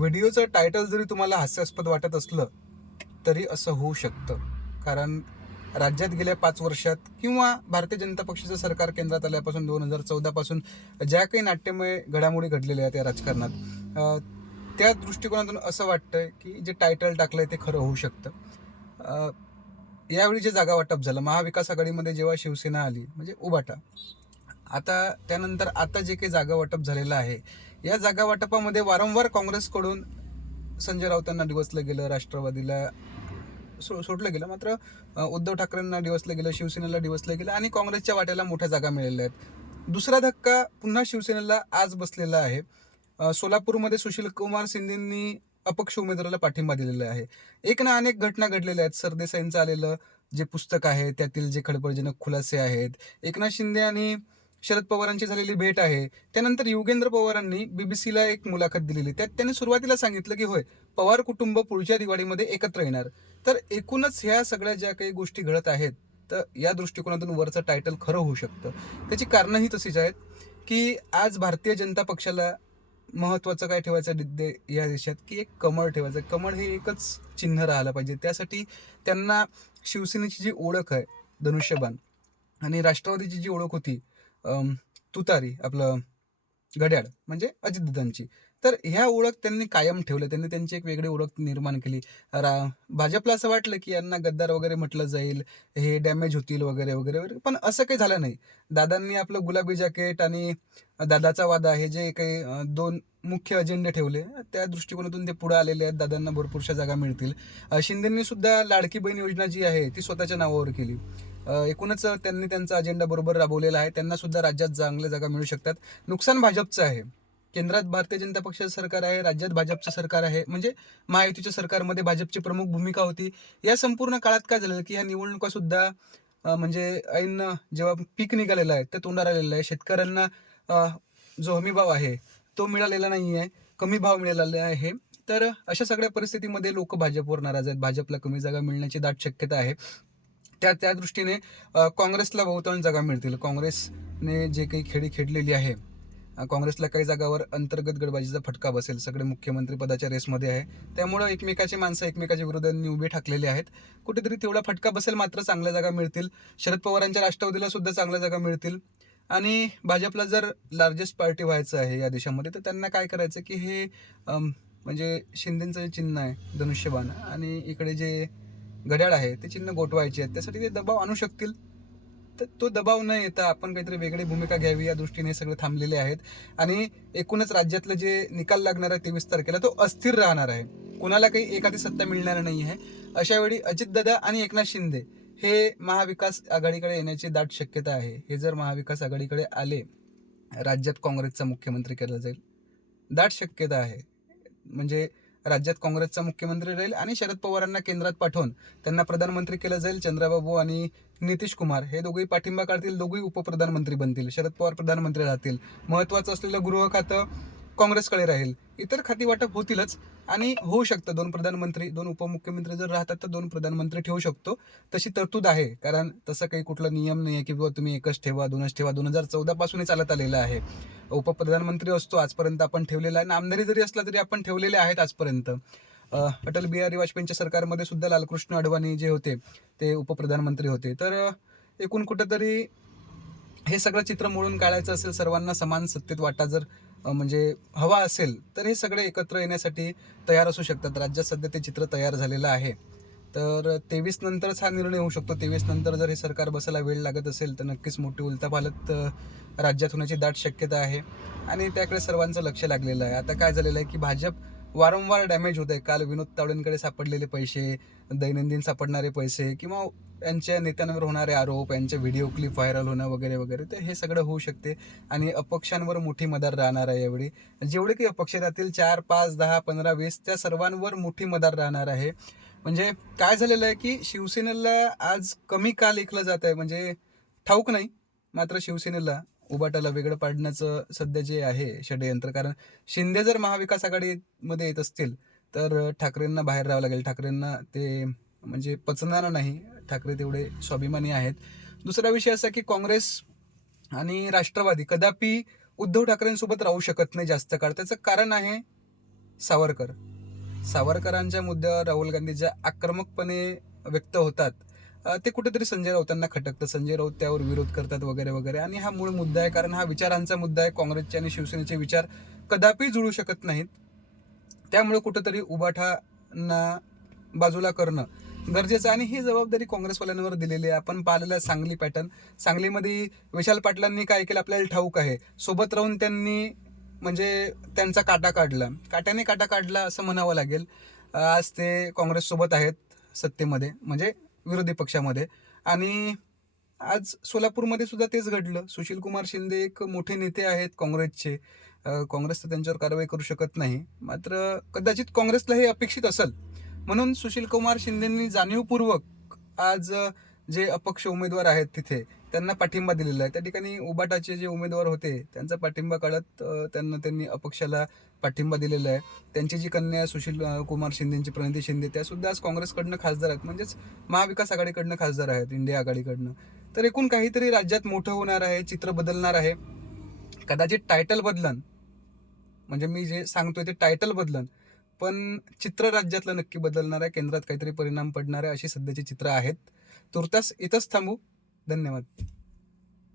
व्हिडिओचं title जरी तुम्हाला हास्यास्पद वाटत असलं तरी असं होऊ शकतं. कारण राज्यात गेल्या पाच वर्षात किंवा भारतीय जनता पक्षाचं सरकार केंद्रात आल्यापासून दोन हजार चौदापासून ज्या काही नाट्यमय घडामोडी घडलेल्या आहेत या राजकारणात त्या दृष्टिकोनातून असं वाटतंय की जे टायटल टाकलंय ते खरं होऊ शकतं. यावेळी जे जागा वाटप झालं महाविकास आघाडीमध्ये जेव्हा शिवसेना आली म्हणजे उबाटा आता त्यानंतर आता जे काही जागा वाटप झालेलं आहे या जागा वाटपामध्ये वारंवार काँग्रेसकडून संजय राऊतांना दिवसलं गेलं राष्ट्रवादीला सो सोडलं गेलं. मात्र उद्धव ठाकरेंना दिवसलं गेलं शिवसेनेला दिवसलं गेलं आणि काँग्रेसच्या वाट्याला मोठ्या जागा मिळालेल्या आहेत. दुसरा धक्का पुन्हा शिवसेनेला आज बसलेला आहे. सोलापूरमध्ये सुशील कुमार शिंदेंनी अपक्ष उमेदवाराला पाठिंबा दिलेला आहे. एक ना अनेक घटना घडलेल्या आहेत. सरदेसाईंचं आलेलं जे पुस्तक आहे त्यातील जे खडबडजनक खुलासे आहेत. एकनाथ शिंदे आणि शरद पवारांची झालेली भेट आहे. त्यानंतर युगेंद्र पवारांनी बीबीसीला एक मुलाखत दिलेली. त्यात त्यांनी सुरुवातीला सांगितलं की होय पवार कुटुंब पुढच्या दिवाळीमध्ये एकत्र येणार. तर एकूणच ह्या सगळ्या ज्या काही गोष्टी घडत आहेत तर या दृष्टिकोनातून वरचं टायटल खरं होऊ शकतं. त्याची कारणंही तशीच आहेत की आज भारतीय जनता पक्षाला महत्त्वाचं काय ठेवायचं दे- या देशात की एक कमळ ठेवायचं. कमळ हे एकच चिन्ह राहिलं पाहिजे. त्यासाठी त्यांना शिवसेनेची जी ओळख आहे धनुष्यबाण आणि राष्ट्रवादीची जी ओळख होती तुतारी आपलं घड्याळ म्हणजे अजितदादांची. तर ह्या ओळख त्यांनी कायम ठेवलं. त्यांनी त्यांची एक वेगळी ओळख निर्माण केली. रा भाजपला असं वाटलं की यांना गद्दार वगैरे म्हटलं जाईल हे डॅमेज होतील वगैरे वगैरे वगैरे. पण असं काही झालं नाही. दादांनी आपलं गुलाबी जॅकेट आणि दादाचा वादा हे जे काही दोन मुख्य अजेंडे ठेवले त्या दृष्टिकोनातून ते पुढे आलेले आहेत. दादांना भरपूरशा जागा मिळतील. शिंदेंनी सुद्धा लाडकी बहीण योजना जी आहे ती स्वतःच्या नावावर केली. एकूणच त्यांनी त्यांचा अजेंडा बरोबर राबवलेला आहे. त्यांना सुद्धा राज्यात चांगल्या जागा मिळू शकतात. नुकसान भाजपचं आहे. केंद्रात भारतीय जनता पक्षाचं सरकार आहे राज्यात भाजपचं सरकार आहे म्हणजे महायुतीच्या सरकारमध्ये भाजपची प्रमुख भूमिका होती. या संपूर्ण काळात काय झालेलं की ह्या निवडणुका सुद्धा म्हणजे ऐन जेव्हा पीक निघालेलं आहे ते तोंडावर आलेलं आहे. शेतकऱ्यांना जो हमीभाव आहे तो मिळालेला नाही आहे कमी भाव मिळालेला आहे. तर अशा सगळ्या परिस्थितीमध्ये लोक भाजपवर नाराज आहेत. भाजपला कमी जागा मिळण्याची दाट शक्यता आहे. त्या त्या दृष्टीने काँग्रेसला बहुतांश जागा मिळतील. काँग्रेसने जे काही खेळी खेळलेली आहे काँग्रेसला काही जागावर अंतर्गत गडबाजीचा फटका बसेल. सगळे मुख्यमंत्री पदाच्या रेसमध्ये आहे. त्यामुळं एकमेकाची माणसं एकमेकाच्या विरोधांनी उभे ठाकलेले आहेत. कुठेतरी तेवढा फटका बसेल मात्र चांगल्या जागा मिळतील. शरद पवारांच्या राष्ट्रवादीला सुद्धा चांगल्या जागा मिळतील. आणि भाजपला जर लार्जेस्ट पार्टी व्हायचं आहे या देशामध्ये तर त्यांना काय करायचं की हे म्हणजे शिंदेचं जे चिन्ह आहे धनुष्यबाण आणि इकडे जे घड्याळ आहे ते चिन्ह गोठवायचे आहेत. त्यासाठी ते दबाव आणू शकतील. तो दबाव न येता आपण काहीतरी वेगळी भूमिका घ्यावी या दृष्टीने सगळे थांबलेले आहेत. आणि एकूणच राज्यातलं जे निकाल लागणार आहे तेवीस तारखेला तो अस्थिर राहणार आहे. कुणाला काही एखादी सत्ता मिळणार नाही आहे अशावेळी अजित अजितदादा आणि एकनाथ शिंदे हे महाविकास आघाडीकडे येण्याची दाट शक्यता आहे. हे जर महाविकास आघाडीकडे आले राज्यात काँग्रेसचा मुख्यमंत्री केला जाईल. दाट शक्यता आहे. म्हणजे राज्यात काँग्रेसचा मुख्यमंत्री राहील आणि शरद पवारांना केंद्रात पाठवून त्यांना प्रधानमंत्री केलं जाईल चंद्राबाबू आणि नितीश कुमार. हे दोघेही पाठिंबा काढतील दोघेही उपप्रधानमंत्री बनतील शरद पवार प्रधानमंत्री राहतील. महत्त्वाचं असलेलं गृह खातं काँग्रेसकडे राहील. इतर खाती वाटप होतीलच. आणि होऊ शकतं. दोन प्रधानमंत्री दोन उपमुख्यमंत्री जर राहतात तर दोन प्रधानमंत्री ठेवू शकतो. तशी तरतूद आहे. कारण तसं काही कुठला नियम नाही आहे की बाबा तुम्ही एकच ठेवा दोनच ठेवा. दोन हजार चौदापासूनही चालत आलेलं आहे. उपप्रधानमंत्री असतो आजपर्यंत आपण ठेवलेला आहे. आणि आमदारी जरी असला तरी आपण ठेवलेले आहेत आजपर्यंत. अटल बिहारी वाजपेयींच्या सरकारमध्ये सुद्धा लालकृष्ण अडवाणी जे होते ते उपप्रधानमंत्री होते. तर एकूण कुठंतरी हे सगळं चित्र मोडून काढायचं असेल सर्वांना समान सत्तेत वाटा जर म्हणजे हवा असेल तर हे सगळे एकत्र येण्यासाठी तयार असू शकतात. राज्यात सध्या ते चित्र तयार झालेलं आहे. तर तेवीस नंतरच हा निर्णय होऊ शकतो. तेवीस नंतर जर हे सरकार बसायला वेळ लागत असेल तर नक्कीच मोठी उलथापालत राज्यात होण्याची दाट शक्यता आहे. आणि त्याकडे सर्वांचं लक्ष लागलेलं आहे. आता काय झालेलं आहे की भाजप वारंवार डॅमेज होत आहे काल विनोद तावडेंकडे सापडलेले पैसे दैनंदिन सापडणारे पैसे किंवा यांच्या नेत्यांवर होणारे आरोप यांचे व्हिडिओ क्लिप व्हायरल होणं वगैरे वगैरे तर हे सगळं होऊ शकते. आणि अपक्षांवर मोठी मदार राहणार आहे यावेळी जेवढे काही अपक्ष राहतील चार पाच दहा पंधरा वीस त्या सर्वांवर मोठी मदार राहणार आहे. म्हणजे काय झालेलं आहे की शिवसेनेला आज कमी काल ऐकलं जात आहे म्हणजे ठाऊक नाही मात्र शिवसेनेला उबाटाला वेगळं पाडण्याचं सध्या जे आहे षडयंत्र कारण शिंदे जर महाविकास आघाडीमध्ये येत असतील तर ठाकरेंना बाहेर राहावं लागेल. ठाकरेंना ते म्हणजे पचणार नाही. ठाकरे तेवढे स्वाभिमानी आहेत. दुसरा विषय असा की काँग्रेस आणि राष्ट्रवादी कदापि उद्धव ठाकरेंसोबत राहू शकत नाही जास्त काळ. त्याचं कारण आहे सावरकर. सावरकरांच्या मुद्द्यावर राहुल गांधी ज्या आक्रमकपणे व्यक्त होतात. ते कुठेतरी संजय राऊतांना खटकतं. संजय राऊत त्यावर विरोध करतात वगैरे वगैरे. आणि हा मूळ मुद्दा आहे कारण हा विचारांचा मुद्दा आहे. काँग्रेसचे आणि शिवसेनेचे विचार कदापि जुळू शकत नाहीत. त्यामुळे कुठंतरी उबाठांना बाजूला करणं गरजेचं आणि ही जबाबदारी काँग्रेसवाल्यांवर दिलेली आहे. आपण पाहिलेलं सांगली पॅटर्न. सांगलीमध्ये विशाल पाटलांनी काय केलं? आपल्याला ठाऊक आहे. सोबत राहून त्यांनी म्हणजे त्यांचा काटा काढला. काट्याने काटा काढला असं म्हणावं लागेल. आज ते काँग्रेससोबत आहेत सत्तेमध्ये. म्हणजे विरोधी पक्षामध्ये. आणि आज सोलापूरमध्ये सुद्धा तेच घडलं. सुशील कुमार शिंदे एक मोठे नेते आहेत काँग्रेसचे. काँग्रेस तर त्यांच्यावर कारवाई करू शकत नाही. मात्र कदाचित काँग्रेसला हे अपेक्षित असेल. म्हणून सुशील कुमार शिंदेंनी जाणीवपूर्वक आज जे अपक्ष उमेदवार आहेत तिथे त्यांना पाठिंबा दिलेला आहे. त्या ठिकाणी उबाटाचे जे उमेदवार होते त्यांचा पाठिंबा काढत त्यांना त्यांनी अपक्षाला पाठिंबा दिलेला आहे. त्यांची जी कन्या सुशील कुमार शिंदेची प्रणिती शिंदे त्या सुद्धा आज काँग्रेसकडनं खासदार आहेत. म्हणजेच महाविकास आघाडीकडनं खासदार आहेत इंडिया आघाडीकडनं. तर एकूण काहीतरी राज्यात मोठं होणार आहे चित्र बदलणार आहे. कदाचित टायटल बदलन म्हणजे मी जे सांगतोय ते टायटल बदलन पण चित्र राज्यातलं नक्की बदलणार आहे. केंद्रात काहीतरी परिणाम पडणार आहे अशी सध्याची चित्र आहेत. तुर्तास इथंच थांबू. धन्यवाद.